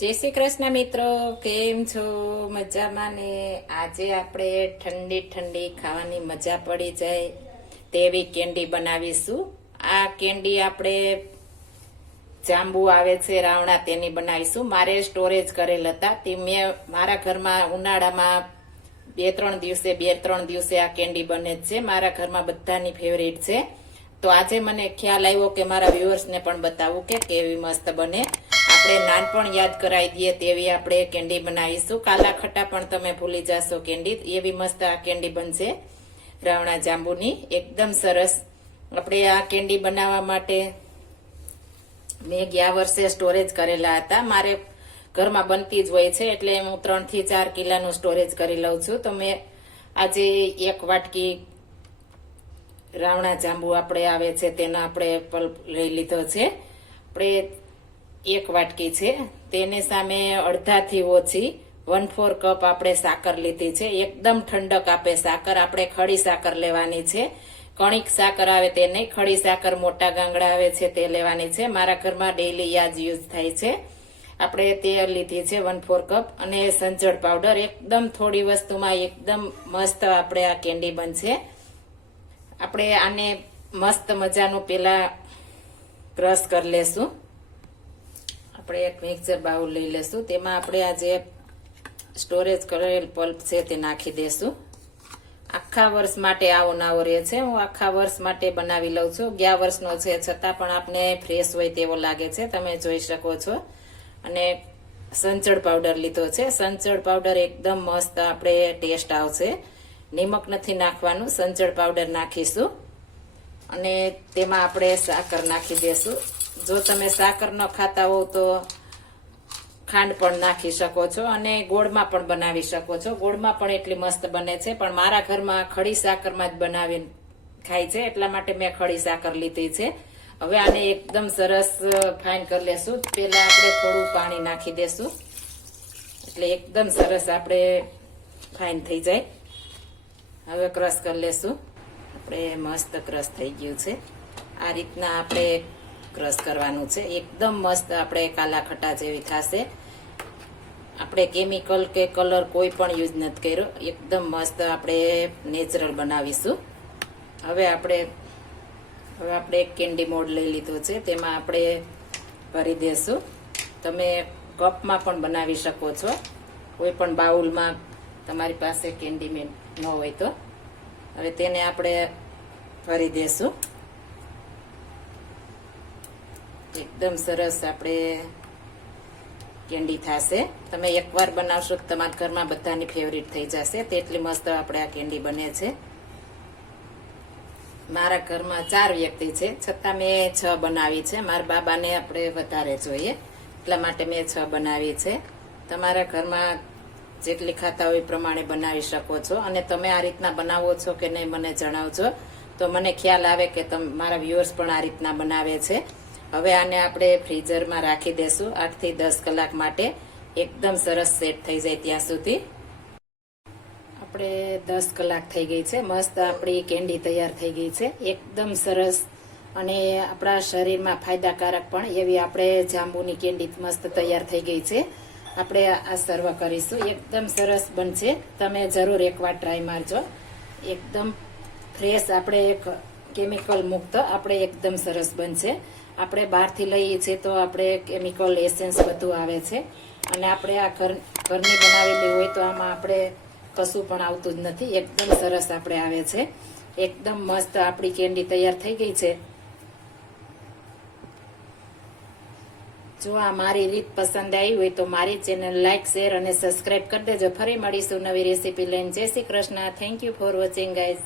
જય શ્રી કૃષ્ણ મિત્રો, કેમ છો? મજામાં ને? આજે આપણે ઠંડી ઠંડી ખાવાની મજા પડી જાય તેવી કેન્ડી બનાવીશું. આ કેન્ડી આપણે જાંબુ આવે છે, રાવણા તેની બનાવીશું. મારે સ્ટોરેજ કરેલ હતા. તે મેં મારા ઘરમાં ઉનાળામાં બે ત્રણ દિવસે, બે ત્રણ દિવસે આ કેન્ડી બને છે. મારા ઘરમાં બધાની ફેવરેટ છે. તો આજે મને ખ્યાલ આવ્યો કે મારા વ્યુઅર્સને પણ બતાવું કે કેવી મસ્ત બને. આપણે નાનપણ યાદ કરાવી દઈએ તેવી આપણે કેન્ડી બનાવીશું. કાલા ખટ્ટા પણ તમે ભૂલી જશો કેન્ડી. એવી મસ્ત આ કેન્ડી બનશે રાવણા જાંબુની. એકદમ સરસ. આપણે આ કેન્ડી બનાવવા માટે મેં ગયા વર્ષે સ્ટોરેજ કરેલા હતા. મારે ઘરમાં બનતી જ હોય છે, એટલે હું ત્રણથી ચાર કિલાનું સ્ટોરેજ કરી લઉં છું. તો મેં આજે એક વાટકી રાવણા જાંબુ આપણે આવે છે, તેનો આપણે પલ્પ લઈ લીધો છે. આપણે એક વાટકી છે. તેની સામે અડધાથી ઓછી વન ફોર કપ આપણે સાકર લીધી છે. એકદમ ઠંડક આપે સાકર. આપણે ખડી સાકર લેવાની છે. કણિક સાકર આવે તે નહીં. ખડી સાકર મોટા ગાંગડા આવે છે તે લેવાની છે. મારા ઘરમાં ડેઈલી યાજ યુઝ થાય છે. આપણે તે લીધી છે વન ફોર કપ અને સંજળ પાવડર. એકદમ થોડી વસ્તુમાં એકદમ મસ્ત આપણે આ કેન્ડી બનશે. આપણે આને મસ્ત મજાનું પેલા ક્રશ કરી લેશું. આપણે એક મિક્સર બાઉલ લઈ લેશું. તેમાં આપણે આ જે સ્ટોરેજ કરેલ પલ્પ છે તે નાખી દેશું. આખા વર્ષ માટે આવો નાવો રહે છે. હું આખા વર્ષ માટે બનાવી લઉં છું. ગયા વર્ષનો છે, છતાં પણ આપને ફ્રેશ હોય તેવો લાગે છે. તમે જોઈ શકો છો. અને સંચળ પાવડર લીધો છે. સંચળ પાવડર એકદમ મસ્ત આપણે ટેસ્ટ આવશે. નિમક નથી નાખવાનું. સંચળ પાવડર નાખીશું. અને તેમાં આપણે સાકર નાખી દેશું. જો તમે સાકર ન ખાતા હોવ તો ખાંડ પણ નાખી શકો છો અને ગોળમાં પણ બનાવી શકો છો. ગોળમાં પણ એટલી મસ્ત બને છે. પણ મારા ઘરમાં ખડી સાકરમાં જ બનાવી ખાય છે. એટલા માટે મેં ખડી સાકર લીધી છે. હવે આને એકદમ સરસ ફાઇન કરી લેશું. પહેલાં આપણે થોડું પાણી નાખી દેશું. એટલે એકદમ સરસ આપણે ફાઇન થઈ જાય. હવે ક્રશ કરી લેશું. આપણે મસ્ત ક્રશ થઈ ગયું છે. આ રીતના આપણે ક્રશ કરવાનું છે. એકદમ મસ્ત આપણે કાલા જેવી થશે. આપણે કેમિકલ કે કલર કોઈ પણ યુઝ નથી કર્યો. એકદમ મસ્ત આપણે નેચરલ બનાવીશું. હવે આપણે હવે આપણે એક કેન્ડી મોડ લઈ લીધો છે. તેમાં આપણે ભરી દેશું. તમે કપમાં પણ બનાવી શકો છો. કોઈ પણ બાઉલમાં તમારી પાસે કેન્ડી ન હોય તો. હવે તેને આપણે ભરી દેશું. એકદમ સરસ આપણે કેન્ડી થશે. તમે એકવાર બનાવશો તો તમારા ઘરમાં બધાની ફેવરિટ થઈ જશે. તેટલી મસ્ત આપણે આ કેન્ડી બને છે. મારા ઘરમાં ચાર વ્યક્તિ છે. છતાં મેં છ બનાવી છે. મારા બાબાને આપણે વધારે જોઈએ. એટલા માટે મેં છ બનાવી છે. તમારા ઘરમાં જેટલી ખાતા હોય એ પ્રમાણે બનાવી શકો છો. અને તમે આ રીતના બનાવો છો કે નહીં મને જણાવજો. તો મને ખ્યાલ આવે કે તમ, મારા વ્યુઅર્સ પણ આ રીતના બનાવે છે. હવે આને આપણે ફ્રીઝરમાં રાખી દેશું. આઠથી દસ કલાક માટે એકદમ સરસ સેટ થઈ જાય ત્યાં સુધી. આપણે દસ કલાક થઈ ગઈ છે. મસ્ત આપણી કેન્ડી તૈયાર થઈ ગઈ છે. એકદમ સરસ અને આપણા શરીરમાં ફાયદાકારક પણ એવી આપણે જાંબુની કેન્ડી મસ્ત તૈયાર થઈ ગઈ છે. આપણે આ સર્વ કરીશું. એકદમ સરસ બનશે. તમે જરૂર એકવાર ટ્રાય મારજો. એકદમ ફ્રેશ આપણે એક કેમિકલ મુક્ત આપણે એકદમ સરસ બનશે. આપણે બહારથી લઈએ છીએ તો આપણે કેમિકલ એસેન્સ બધું આવે છે. અને આપણે આ ઘર, ઘરની બનાવેલી હોય તો આમાં આપણે કશું પણ આવતું જ નથી. એકદમ સરસ આપણે આવે છે. એકદમ મસ્ત આપણી કેન્ડી તૈયાર થઈ ગઈ છે. જો આ મારી રીત પસંદ આવી હોય તો મારી ચેનલ લાઇક શેર અને સબસ્ક્રાઇબ કરી દેજો. ફરી મળીશું નવી રેસીપી લઈને. જય Shri Krishna. Thank you for watching guys